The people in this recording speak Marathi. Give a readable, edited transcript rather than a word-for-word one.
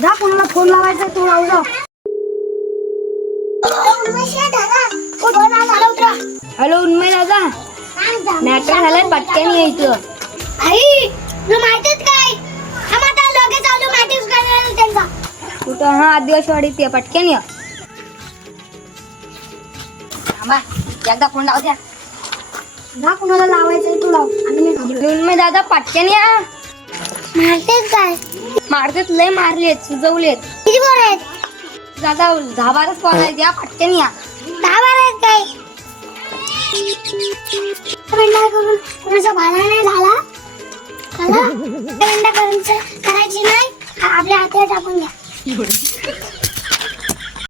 जा कोणाला फोन लावायचा तू लावू जा. हॅलो उन्मय दादा, मॅटर झालाय पटकन यायचं. आई तुला माहितीच काय हम आता लोके चालू मॅटिक्स करायला त्यांचा कुठं? हा आदिवासीवाडीत ये, पटकन ये. थांबा एकदा फोन लावू द्या. जा कोणाला लावायचं तू लाव. आणि उन्मय दादा पटकन या. माहितीच काय मारतेत, लय मारलेत, सुजवलेत. किती पोरं आहेत? दादा 10-12 कॉल आहेत, या पटकन या. 10-12 आहेत काय? बंडा करून कोणाचा भाला नाही झाला बंडा करायची नाही, आपल्या हातात टाकून घ्या.